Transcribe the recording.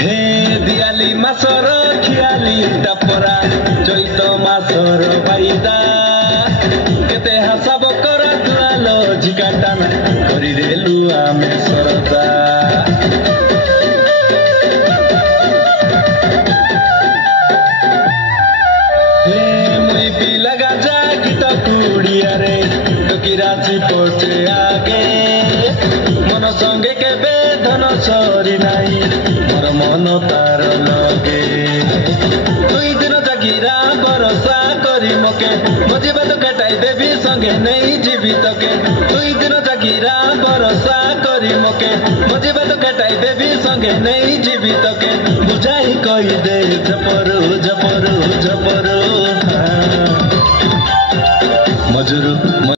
হে দিয়ালি মাছর খিয়ালি টাপরা চৈত মাছর বাইদা কেতে হাসাব করা তুয়ালো ঝিকা টানা করি রে লুয়া মে সরদা হে মুই পিলা গাজা গীত কুড়িয়ারে টকিরাছি পড়ছে আগে মন সঙ্গে কেবে ধন সরি নাই মোর মন তার লগে দুই দিন জাগিরা ভরসা করি মকে মজিবা তো কাটাই দেবী সঙ্গে নেই জীবিতকে দুই দিন জাগিরা ভরসা করি মকে মজিবা তো কাটাই দেবী সঙ্গে নেই জীবিতকে বুঝাই কই দে ঝপরু ঝপরু ঝপরু মজুরু